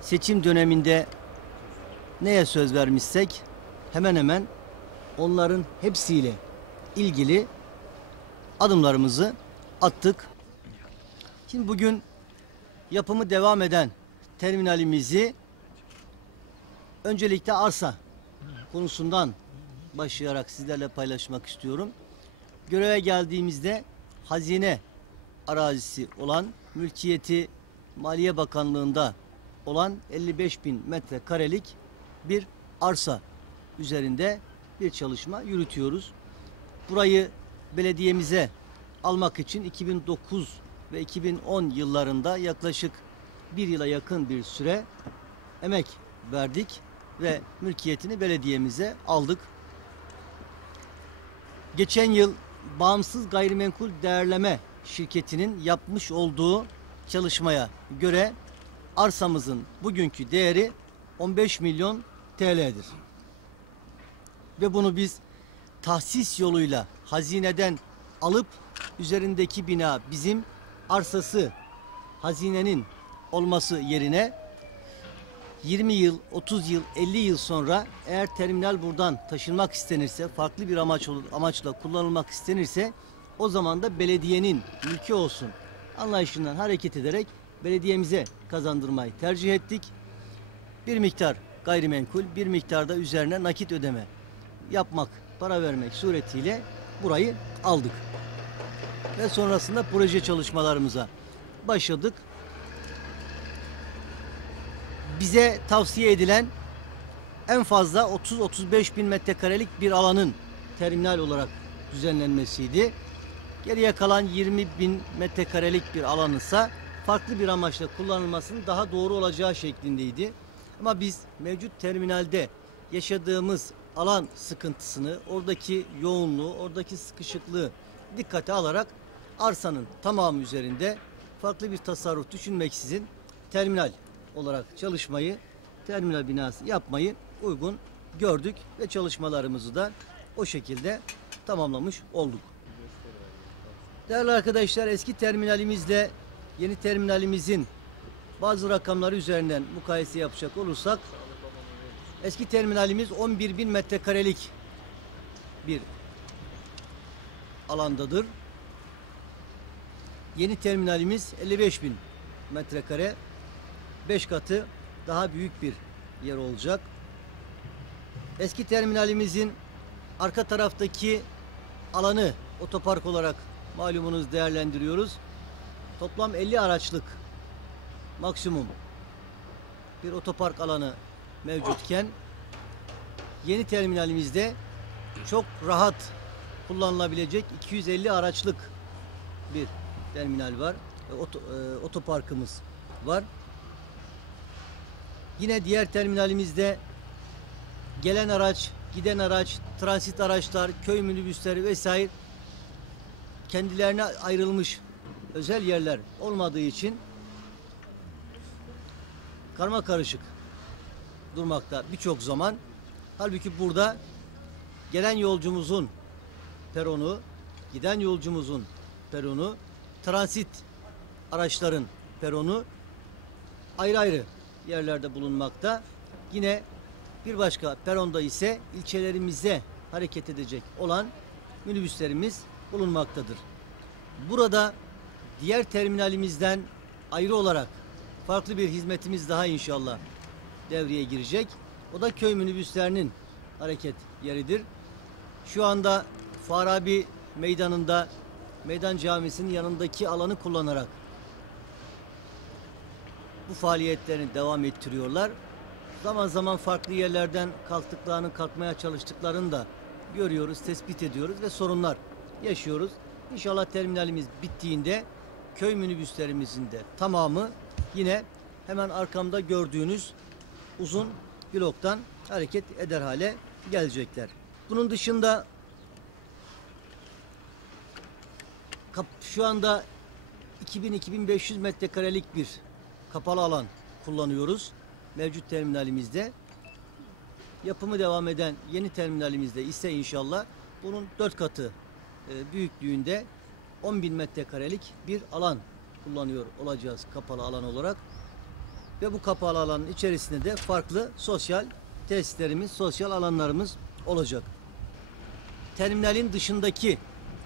seçim döneminde neye söz vermişsek hemen hemen onların hepsiyle ilgili adımlarımızı attık. Şimdi bugün yapımı devam eden terminalimizi öncelikle arsa konusundan başlayarak sizlerle paylaşmak istiyorum. Göreve geldiğimizde hazine arazisi olan mülkiyeti Maliye Bakanlığı'nda olan 55 bin metrekarelik bir arsa üzerinde bir çalışma yürütüyoruz. Burayı belediyemize almak için 2009 ve 2010 yıllarında yaklaşık bir yıla yakın bir süre emek verdik ve mülkiyetini belediyemize aldık. Geçen yıl bağımsız gayrimenkul değerleme şirketinin yapmış olduğu çalışmaya göre arsamızın bugünkü değeri 15 milyon TL'dir. Ve bunu biz tahsis yoluyla hazineden alıp üzerindeki bina bizim arsası hazinenin olması yerine 20 yıl, 30 yıl, 50 yıl sonra eğer terminal buradan taşınmak istenirse, farklı bir amaç amaçla kullanılmak istenirse o zaman da belediyenin mülkü olsun anlayışından hareket ederek belediyemize kazandırmayı tercih ettik. Bir miktar gayrimenkul, bir miktar da üzerine nakit ödeme yapmak, para vermek suretiyle burayı aldık. Ve sonrasında proje çalışmalarımıza başladık. Bize tavsiye edilen en fazla 30-35 bin metrekarelik bir alanın terminal olarak düzenlenmesiydi. Geriye kalan 20 bin metrekarelik bir alan ise farklı bir amaçla kullanılmasının daha doğru olacağı şeklindeydi. Ama biz mevcut terminalde yaşadığımız alan sıkıntısını, oradaki yoğunluğu, oradaki sıkışıklığı dikkate alarak arsanın tamamı üzerinde farklı bir tasarruf düşünmeksizin terminal olarak çalışmayı, terminal binası yapmayı uygun gördük ve çalışmalarımızı da o şekilde tamamlamış olduk. Değerli arkadaşlar eski terminalimizle yeni terminalimizin bazı rakamları üzerinden mukayese yapacak olursak eski terminalimiz 11 bin metrekarelik bir alandadır. Yeni terminalimiz 55 bin metrekare 5 katı daha büyük bir yer olacak. Eski terminalimizin arka taraftaki alanı otopark olarak malumunuz değerlendiriyoruz. Toplam 50 araçlık maksimum bir otopark alanı mevcutken yeni terminalimizde çok rahat kullanılabilecek 250 araçlık bir terminal var. E, otoparkımız var. Yine diğer terminalimizde gelen araç, giden araç, transit araçlar, köy minibüsleri vesaire kendilerine ayrılmış özel yerler olmadığı için karma karışık durmakta birçok zaman. Halbuki burada gelen yolcumuzun peronu, giden yolcumuzun peronu, transit araçların peronu ayrı ayrı yerlerde bulunmakta. Yine bir başka peronda ise ilçelerimize hareket edecek olan minibüslerimiz bulunmaktadır. Burada diğer terminalimizden ayrı olarak farklı bir hizmetimiz daha inşallah devreye girecek. O da köy minibüslerinin hareket yeridir. Şu anda Farabi meydanında meydan camisinin yanındaki alanı kullanarak bu faaliyetlerini devam ettiriyorlar. Zaman zaman farklı yerlerden kalktıklarını, kalkmaya çalıştıklarını da görüyoruz, tespit ediyoruz ve sorunlar yaşıyoruz. İnşallah terminalimiz bittiğinde köy minibüslerimizin de tamamı yine hemen arkamda gördüğünüz uzun bloktan hareket eder hale gelecekler. Bunun dışında şu anda 2000-2500 metrekarelik bir kapalı alan kullanıyoruz. Mevcut terminalimizde. Yapımı devam eden yeni terminalimizde ise inşallah bunun dört katı e, büyüklüğünde 10 bin metrekarelik bir alan kullanıyor olacağız kapalı alan olarak. ve bu kapalı alanın içerisinde de farklı sosyal tesislerimiz, sosyal alanlarımız olacak. Terminalin dışındaki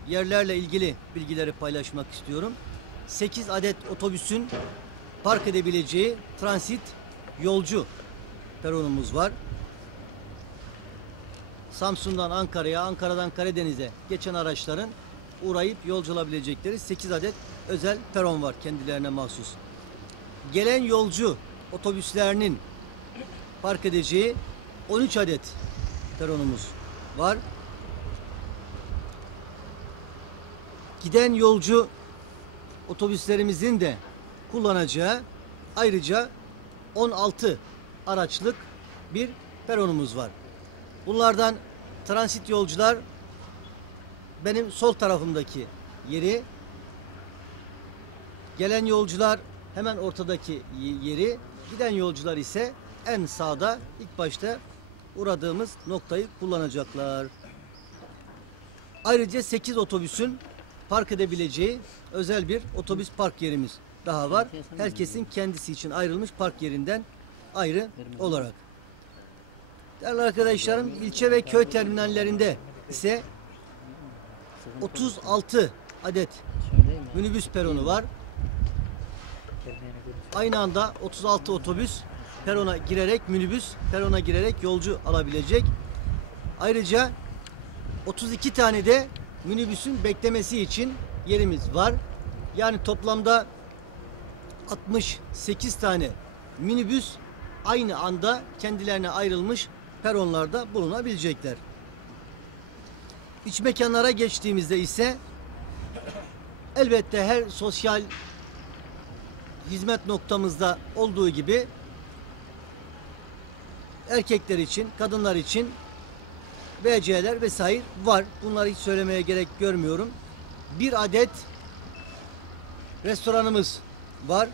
yerlerle ilgili bilgileri paylaşmak istiyorum. 8 adet otobüsün park edebileceği transit yolcu peronumuz var. Samsun'dan Ankara'ya, Ankara'dan Karadeniz'e geçen araçların uğrayıp yolcu olabilecekleri 8 adet özel peron var kendilerine mahsus. Gelen yolcu otobüslerinin park edeceği 13 adet peronumuz var. Giden yolcu otobüslerimizin de kullanacağı ayrıca 16 araçlık bir peronumuz var. Bunlardan transit yolcular benim sol tarafımdaki yeri, gelen yolcular hemen ortadaki yeri, giden yolcular ise en sağda ilk başta uğradığımız noktayı kullanacaklar. Ayrıca 8 otobüsün park edebileceği özel bir otobüs park yerimiz daha var. Herkesin kendisi için ayrılmış park yerinden ayrı olarak. Değerli arkadaşlarım ilçe ve köy terminallerinde ise 36 adet minibüs peronu var. Aynı anda 36 otobüs perona girerek minibüs perona girerek yolcu alabilecek. Ayrıca 32 tane de minibüsün beklemesi için yerimiz var. Yani toplamda 68 tane minibüs aynı anda kendilerine ayrılmış peronlarda bulunabilecekler. İç mekanlara geçtiğimizde ise elbette her sosyal hizmet noktamızda olduğu gibi erkekler için, kadınlar için VC'ler vesaire var. Bunları hiç söylemeye gerek görmüyorum. Bir adet restoranımız var.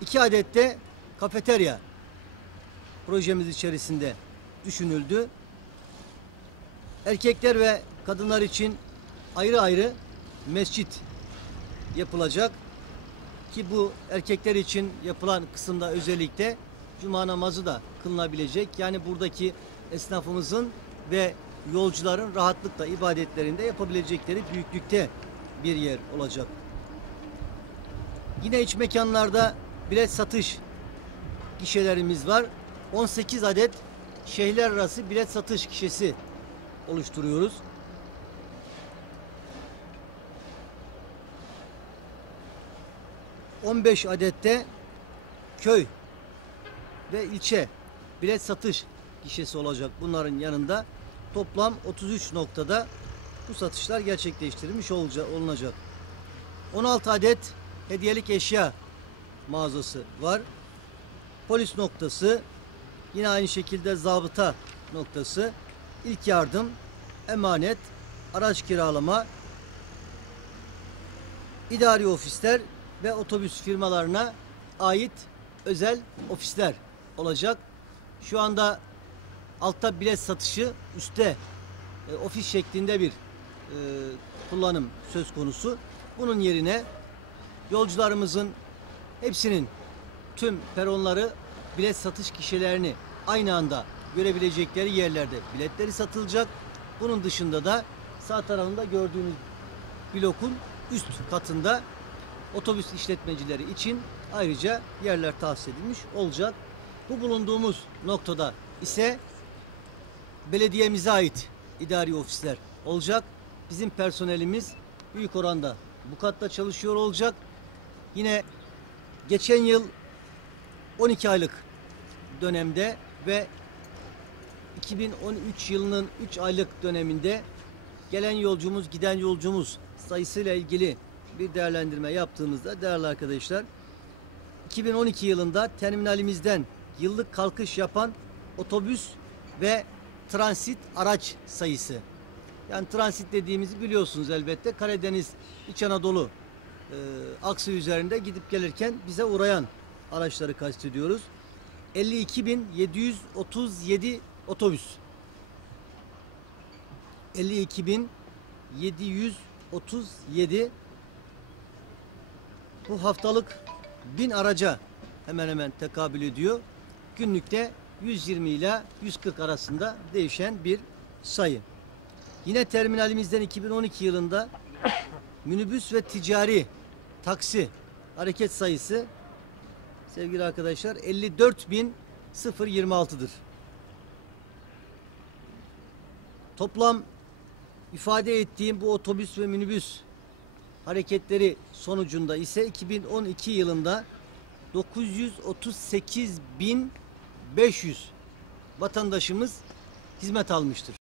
İki adet de kafeterya projemiz içerisinde düşünüldü. Erkekler ve kadınlar için ayrı ayrı mescit yapılacak ki bu erkekler için yapılan kısımda özellikle cuma namazı da kılınabilecek. Yani buradaki esnafımızın ve yolcuların rahatlıkla ibadetlerinde yapabilecekleri büyüklükte bir yer olacak. Yine iç mekanlarda bilet satış gişelerimiz var. 18 adet şehirler arası bilet satış gişesi oluşturuyoruz. ...15 adette köy ve ilçe bilet satış gişesi olacak bunların yanında. Toplam 33 noktada bu satışlar gerçekleştirilmiş olunacak. 16 adet hediyelik eşya mağazası var. Polis noktası, yine aynı şekilde zabıta noktası, ilk yardım, emanet, araç kiralama, idari ofisler ve otobüs firmalarına ait özel ofisler olacak. Şu anda altta bilet satışı, üstte e, ofis şeklinde bir e, kullanım söz konusu. Bunun yerine yolcularımızın hepsinin tüm peronları bilet satış kişilerini aynı anda görebilecekleri yerlerde biletleri satılacak. Bunun dışında da sağ tarafında gördüğünüz blokun üst katında otobüs işletmecileri için ayrıca yerler tahsis edilmiş olacak. Bu bulunduğumuz noktada ise belediyemize ait idari ofisler olacak. Bizim personelimiz büyük oranda bu katta çalışıyor olacak. Yine geçen yıl 12 aylık dönemde ve 2013 yılının 3 aylık döneminde gelen yolcumuz, giden yolcumuz sayısıyla ilgili bir değerlendirme yaptığımızda değerli arkadaşlar 2012 yılında terminalimizden yıllık kalkış yapan otobüs ve transit araç sayısı. Yani transit dediğimizi biliyorsunuz elbette. Karadeniz, İç Anadolu e, aksı üzerinde gidip gelirken bize uğrayan araçları kastediyoruz. 52.737 otobüs. 52.737 bu haftalık bin araca hemen hemen tekabül ediyor. Günlükte 120 ile 140 arasında değişen bir sayı. Yine terminalimizden 2012 yılında minibüs ve ticari taksi hareket sayısı sevgili arkadaşlar 54.026'dır. Toplam ifade ettiğim bu otobüs ve minibüs hareketleri sonucunda ise 2012 yılında 938.500 vatandaşımız hizmet almıştır.